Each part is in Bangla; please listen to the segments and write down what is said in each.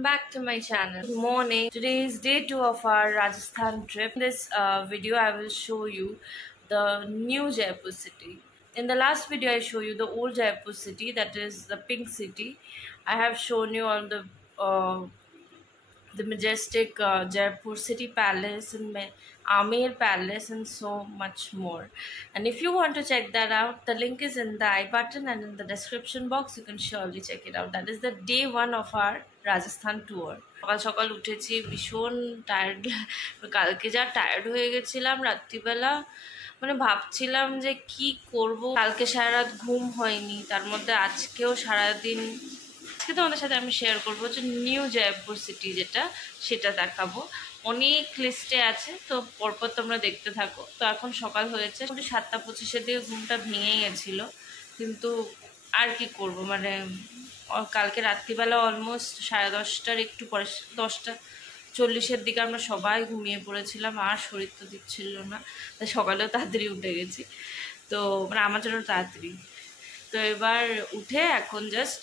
welcome back to my channel. Good morning. Today is day 2 of our Rajasthan trip. In this video I will show you the new Jaipur city. In the last video I show you the old Jaipur city, that is the pink city. I have shown you on the majestic Jaipur City Palace and Amer Palace and so much more. And if you want to check that out, the link is in the I button and in the description box. You can surely check it out. That is the day 1 of our Rajasthan tour. সকাল উঠেছি, ভীষণ টায়ার্ড, কালকে যা টায়ার্ড হয়ে গেছিলাম রাত্রিবেলা, মানে ভাবছিলাম যে কি করব। কালকে সারা রাত ঘুম হয়নি, তার মধ্যে আজকেও সারাদিন। আজকে তোমাদের সাথে আমি শেয়ার করবো যে নিউ জয়পুর সিটি যেটা, সেটা দেখাবো। অনেক লিস্টে আছে, তো পরপর তোমরা দেখতে থাকো। তো এখন সকাল হয়েছে, 7:25 দিকে ঘুমটা ভেঙে গেছিলো, কিন্তু আর কি করব, মানে কালকে রাত্রিবেলা অলমোস্ট 10:30টার একটু পরে 10:40 দিকে আমরা সবাই ঘুমিয়ে পড়েছিলাম, আর শরীর তো দিচ্ছিল না, তাই সকালেও তাড়াতাড়ি উঠে গেছি। তো মানে আমার জন্য তাড়াতাড়ি। তো এবার উঠে এখন জাস্ট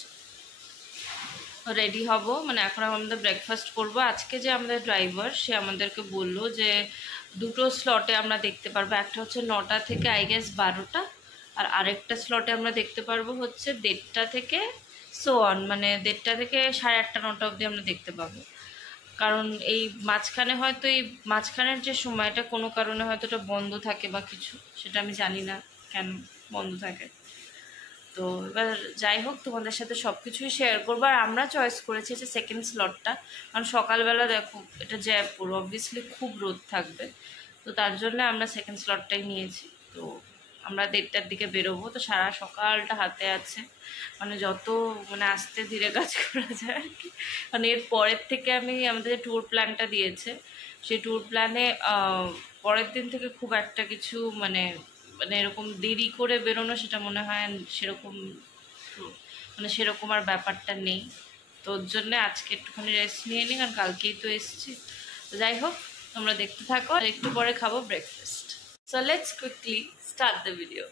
রেডি হব, মানে এখন আমাদের ব্রেকফাস্ট করব। আজকে যে আমাদের ড্রাইভার, সে আমাদেরকে বললো যে 2টো স্লটে আমরা দেখতে পারবো, একটা হচ্ছে 9টা থেকে আই গেস 12টা, আর আরেকটা স্লটে আমরা দেখতে পারবো হচ্ছে 1:30টা থেকে মানে 1:30টা থেকে 8:30 9টা অবধি আমরা দেখতে পাবো। কারণ এই মাঝখানে হয়তো এই মাঝখানের যে সময়টা কোনো কারণে হয়তো এটা বন্ধ থাকে বা কিছু, সেটা আমি জানি না কেন বন্ধ থাকে। তো এবার যাই হোক, তোমাদের সাথে সব কিছুই শেয়ার করবো। আর আমরা চয়েস করেছি যে সেকেন্ড স্লটটা, কারণ সকালবেলা দেখো এটা জয়পুর, অবভিয়াসলি খুব রোদ থাকবে, তো তার জন্য আমরা সেকেন্ড স্লটটাই নিয়েছি। তো আমরা 1:30টার দিকে বেরোবো, তো সারা সকালটা হাতে আছে, মানে যত মানে আস্তে ধীরে কাজ করা যায় আর কি। মানে এর পরের থেকে আমাদের যে ট্যুর প্ল্যানটা দিয়েছে, সেই ট্যুর প্ল্যানে পরের দিন থেকে খুব একটা কিছু মানে এরকম দেরি করে বেরোনো, সেটা মনে হয় সেরকম আর ব্যাপারটা নেই। তো ওর জন্য আজকে একটুখানি রেস্ট নিয়ে নিই, কারণ কালকেই তো এসেছি। তো যাই হোক, তোমরা দেখতে থাকো, আর একটু পরে খাবো breakfast. So let's quickly start the video.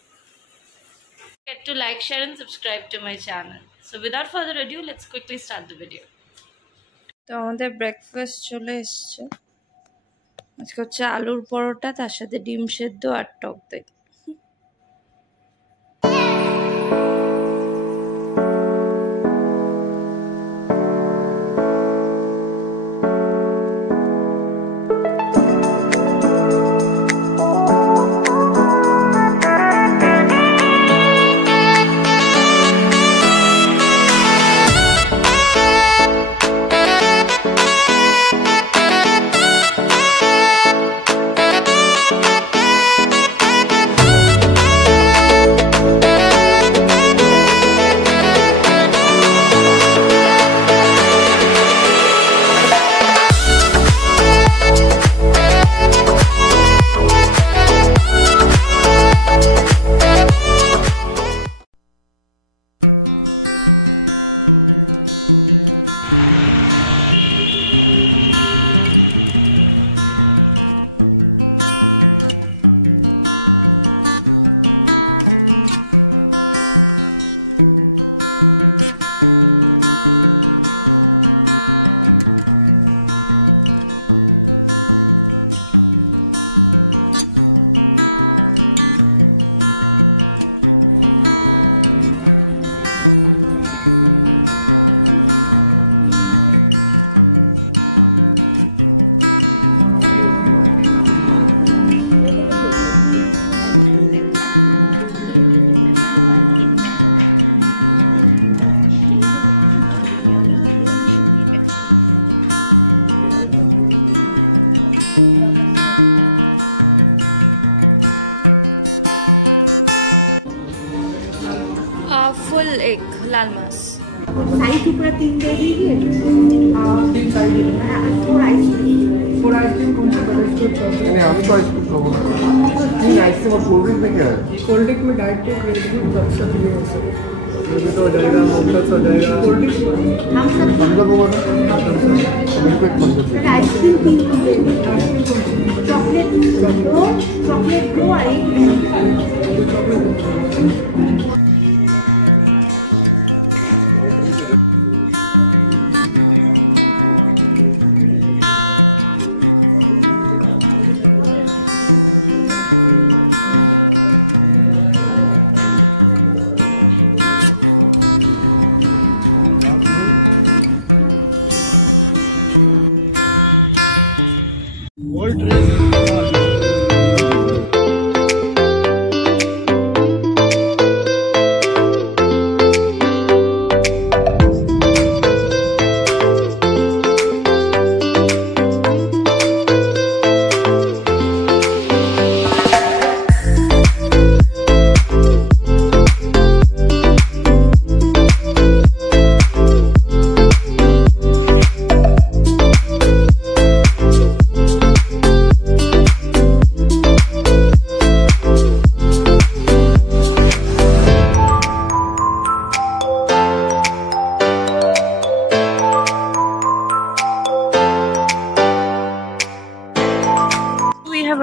Get to like, share and subscribe to my channel. So without further ado, let's quickly start the video. তো আমাদের ব্রেকফাস্ট চলে এসছে। আজকে হচ্ছে আলুর পরোটা, তার সাথে ডিম সেদ্ধ আর টক দই। ফুল এগ লাল মাছ সাইড উপরে 3 দিয়ে দিয়ে 3 সাইড হ্যাঁ 4 আইসক্রিম नहीं अभी तो आइसक्रीम तो नहीं आइसक्रीम और कोल्ड ड्रिंक में क्या है कोल्ड ड्रिंक में डाइट कोक आइसक्रीम और सब तो जाएगा कोल्ड ड्रिंक हम सब ठंडा होगा ना मेरे को ठंडा आइसक्रीम 3 चॉकलेट वो और एक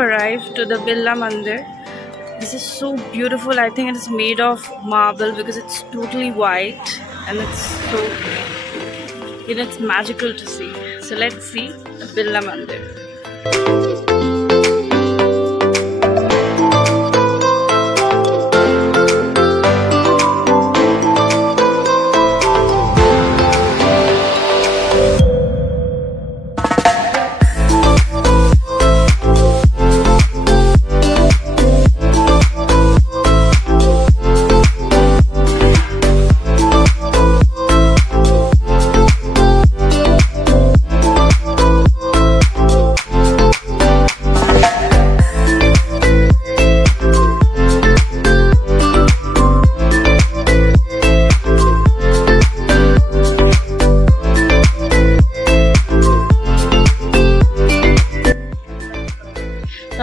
Arrived to the Birla Mandir. This is so beautiful. I think it is made of marble because it's totally white and it's so, it's magical to see. So let's see the Birla Mandir.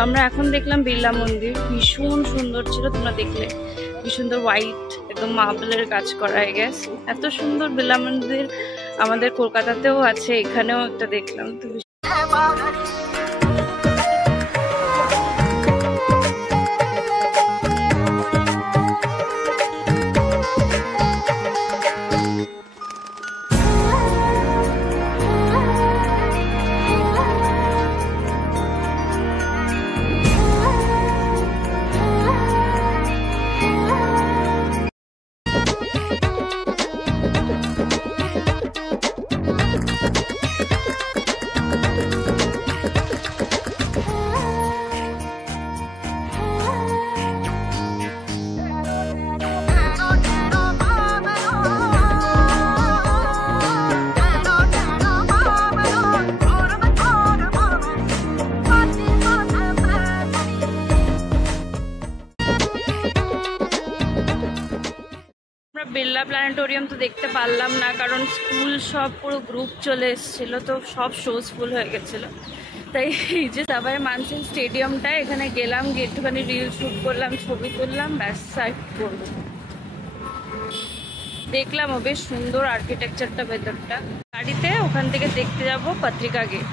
আমরা এখন দেখলাম বিড়লা মন্দির, ভীষণ সুন্দর ছিল। তোমরা দেখলে কি সুন্দর হোয়াইট একদম মার্বেলের কাজ করা, আই গেস। এত সুন্দর বিড়লা মন্দির আমাদের কলকাতাতেও আছে, এখানেও একটা দেখলাম। তো বিড়লা প্ল্যানেটোরিয়াম তো দেখতে পারলাম না, কারণ স্কুল সব পুরো গ্রুপ চলে এসেছিলো, তো সব শোজ ফুল হয়ে গেছিলো। তাই এই যে সাভাই মানসিং স্টেডিয়ামটা, এখানে গেলাম, গিয়ে একটুখানি রিল শ্যুট করলাম, ছবি তুললাম, ব্যাস সাইড করবো। দেখলাম ও বেশ সুন্দর আর্কিটেকচারটা, ভেতরটা। গাড়িতে ওখান থেকে দেখতে যাব পত্রিকা গেট।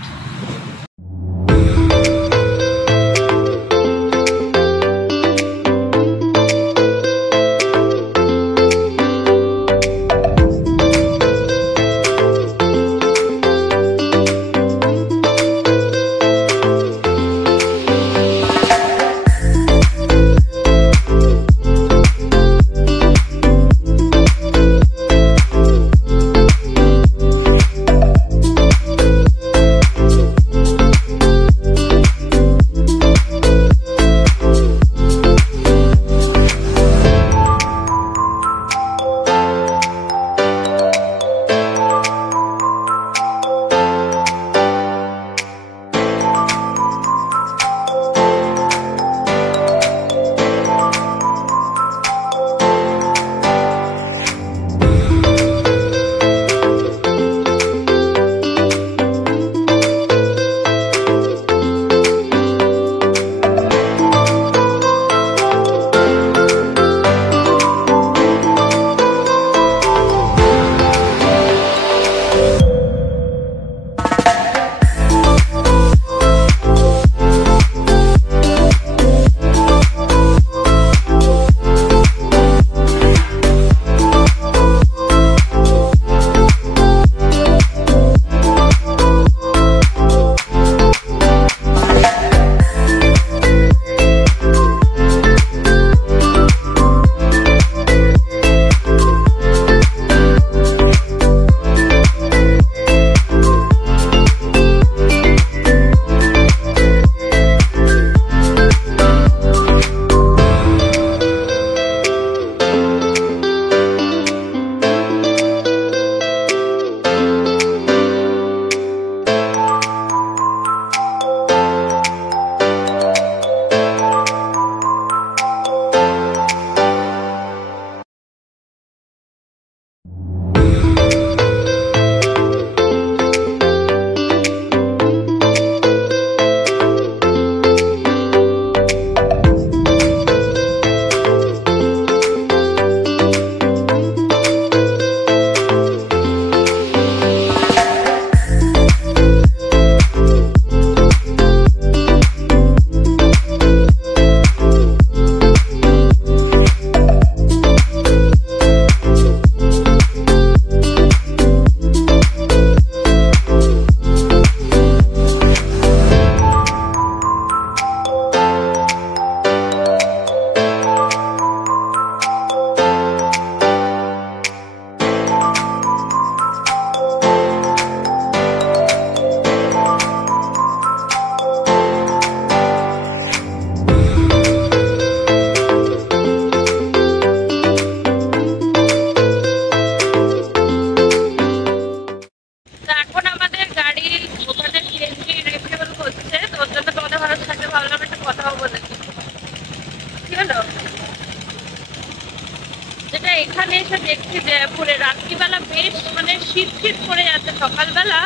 শীত শীত পড়ে যাচ্ছে সকালবেলা,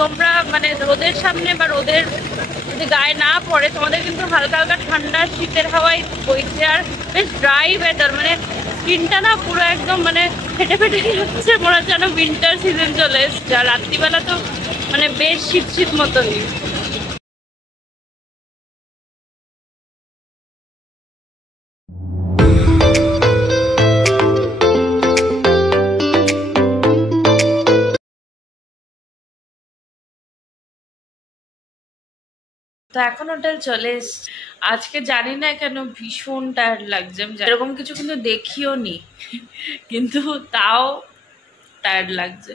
তোমরা মানে রোদের সামনে বা রোদের যদি গায়ে না পড়ে তোমাদের কিন্তু হালকা হালকা ঠান্ডা শীতের হাওয়ায় বইছে, আর বেশ ড্রাই ওয়েদার, মানে স্কিনটা না পুরো একদম মানে ফেটে ফেটে যাচ্ছে, মনে হচ্ছে যেন উইন্টার সিজন চলে এসছে। আর রাত্রিবেলা তো মানে বেশ শীত শীত মতোই। তো এখন হোটেল চলে এসছি। আজকে জানি না কেন ভীষণ টায়ার্ড লাগছে, আমি এরকম কিছু কিন্তু দেখিও নি, কিন্তু তাও টায়ার্ড লাগছে।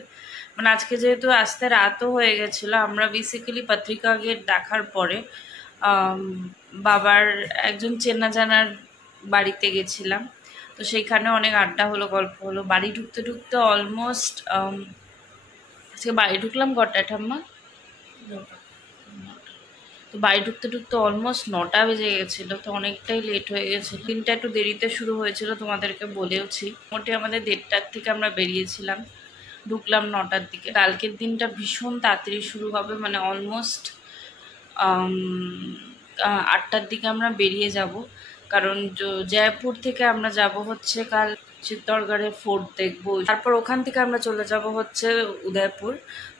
মানে আজকে যেহেতু আসতে রাতও হয়ে গেছিলো, আমরা বেসিক্যালি পত্রিকা গেট দেখার পরে বাবার একজন চেনা জানার বাড়িতে গেছিলাম, তো সেইখানে অনেক আড্ডা হলো, গল্প হলো। বাড়ি ঢুকতে ঢুকতে অলমোস্ট আজকে বাড়ি ঢুকলাম কটায় ঠাম্মা? তো বাড়ি ঢুকতে ঢুকতে অলমোস্ট 9টা বেজে গেছিলো, তো অনেকটাই লেট হয়ে গেছিলো। দিনটা একটু দেরিতে শুরু হয়েছিল, তোমাদেরকে বলেওছি। মোটে আমাদের 1:30টার থেকে আমরা বেরিয়েছিলাম, ঢুকলাম 9টার দিকে। কালকের দিনটা ভীষণ তাড়াতাড়ি শুরু হবে, মানে অলমোস্ট 8টার দিকে আমরা বেরিয়ে যাব, কারণ জয়পুর থেকে আমরা যাব হচ্ছে কাল চিত্তরগড়ের ফোর্ট দেখবো, তারপর ওখান থেকে আমরা চলে যাব হচ্ছে উদয়পুর।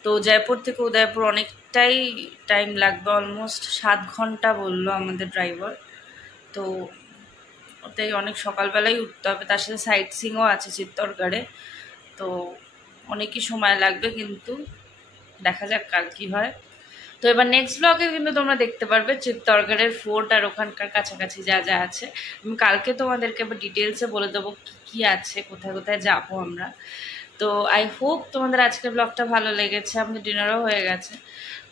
তো জয়পুর থেকে উদয়পুর অনেকটাই টাইম লাগবে, অলমোস্ট 7 ঘন্টা বললো আমাদের ড্রাইভার। তো ওটাই অনেক সকালবেলাই উঠতে হবে, তার সাথে সাইট সিংও আছে চিত্তরগড়ে, তো অনেকই সময় লাগবে, কিন্তু দেখা যাক কাল কি হয়। তো এবার নেক্সট ব্লগে কিন্তু তোমরা দেখতে পারবে চিত্তরগড়ের ফোর্ট আর ওখানকার কাছাকাছি যা যা আছে। আমি কালকে তোমাদেরকে আবার ডিটেলসে বলে দেবো কি আছে, কোথায় কোথায় যাবো আমরা। তো আই হোপ তোমাদের আজকের ব্লগটা ভালো লেগেছে, আমাদের ডিনারও হয়ে গেছে।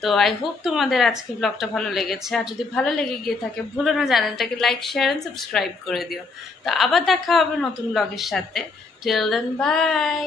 তো আই হোপ তোমাদের আজকের ব্লগটা ভালো লেগেছে, আর যদি ভালো লেগে গিয়ে থাকে ভুলো না চ্যানেলটাকে লাইক শেয়ার অ্যান্ড সাবস্ক্রাইব করে দিও। তো আবার দেখা হবে নতুন ব্লগের সাথে। Till then by.